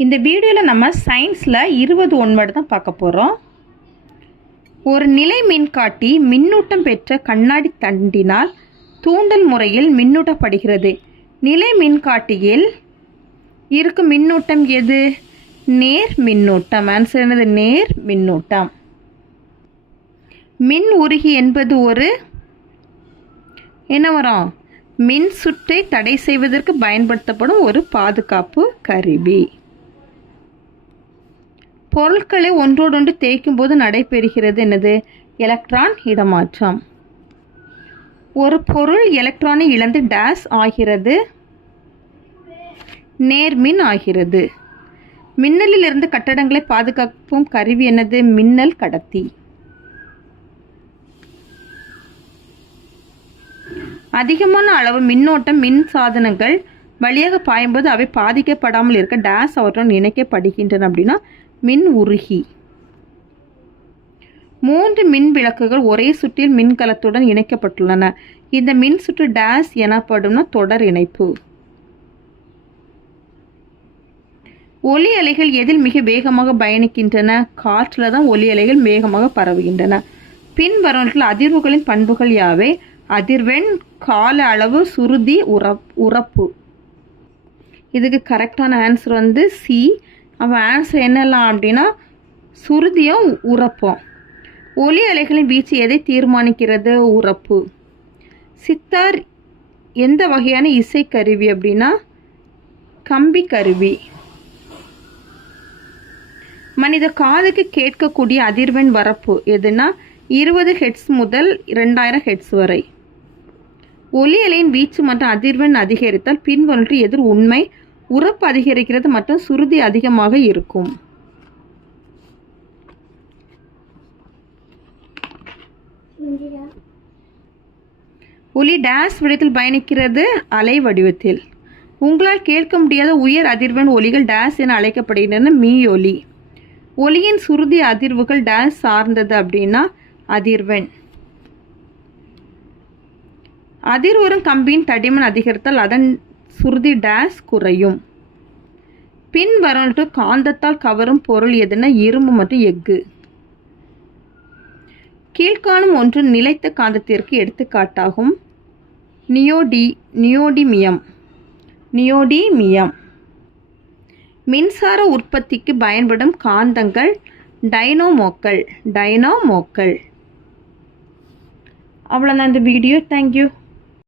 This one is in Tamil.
இந்த வீடியோவில் நம்ம சயின்ஸில் 20 ஒன்வேர்டு தான் பார்க்க போகிறோம். ஒரு நிலை மின்காட்டி மின்னூட்டம் பெற்ற கண்ணாடி தண்டினால் தூண்டல் முறையில் மின்னூட்டப்படுகிறது. நிலை மின்காட்டியில் இருக்கும் மின்னூட்டம் எது? நேர் மின்னூட்டம். ஆன்சர் என்னது? நேர் மின்னூட்டம். மின் உருகி என்பது ஒரு என்ன வரும்? மின் சுற்றை தடை செய்வதற்கு பயன்படுத்தப்படும் ஒரு பாதுகாப்பு கருவி. பொருட்களை ஒன்றோடொன்று தேய்க்கும் போது நடைபெறுகிறது என்னது? எலக்ட்ரான் இடமாற்றம். ஒரு பொருள் எலக்ட்ரானை இழந்து டேஸ் ஆகிறது? நேர்மின் ஆகிறது. மின்னலில் இருந்து கட்டடங்களை பாதுகாக்கும் கருவி என்னது? மின்னல் கடத்தி. அதிகமான அளவு மின்னோட்டம் மின் சாதனங்கள் வழியாக பாயும்போது அவை பாதிக்கப்படாமல் இருக்க டேஸ் அவற்றுடன் இணைக்கப்படுகின்றன அப்படின்னா மின் உருகி. 3 மின் விளக்குகள் ஒரே சுற்றில் மின்கலத்துடன் இணைக்கப்பட்டுள்ளன. இந்த மின் சுற்று டேஸ் எனப்படும்னா தொடர் இணைப்பு. ஒலி அலைகள் எதில் மிக வேகமாக பயணிக்கின்றன? காற்றில் தான் ஒலி அலைகள் வேகமாக பரவுகின்றன. பின்வருவனவற்றில் அதிர்வுகளின் பண்புகள் யாவை? அதிர்வெண், கால அளவு, சுருதி, உரப்பு. இதுக்கு கரெக்டான ஆன்சர் வந்து சி. அவன் ஆன்சர் என்னெல்லாம் அப்படின்னா சுருதியும் உரப்பும். ஒலி அலைகளின் வீச்சு எதை தீர்மானிக்கிறது? உரப்பு. சித்தார் எந்த வகையான இசைக்கருவி அப்படின்னா கம்பி கருவி. மனித காதுக்கு கேட்கக்கூடிய அதிர்வெண் வரப்பு எதுனா 20 ஹெர்ட்ஸ் முதல் 2000 ஹெர்ட்ஸ் வரை. ஒலி அலையின் வீச்சு மற்றும் அதிர்வெண் அதிகரித்தால் பின்வருவனவற்றில் எது உண்மை? உரப்பு அதிகரிக்கிறது மற்றும் சுருதி அதிகமாக இருக்கும். ஒலி டேஸ் வடிவத்தில் பயணிக்கிறது? அலை வடிவத்தில். உங்களால் கேட்க முடியாத உயர் அதிர்வெண் ஒலிகள் டேஸ் என அழைக்கப்படுகின்றன? மீ ஒலி. ஒலியின் சுருதி அதிர்வுகள் டேஸ் சார்ந்தது அப்படின்னா அதிர்வெண். அதிர்வுறும் கம்பியின் தடிமன் அதிகரித்தால் அதன் சுருதி டேஸ் குறையும். பின்வருவனவற்றில் காந்தத்தால் கவரும் பொருள் எதுனா இரும்பு மற்றும் எஃகு. கீழ்காணும் ஒன்று நிலைத்த காந்தத்திற்கு எடுத்துக்காட்டாகும். நியோடிமியம். மின்சார உற்பத்திக்கு பயன்படும் காந்தங்கள் டைனமோக்கள். அவ்வளோதான் இந்த வீடியோ. தேங்க்யூ.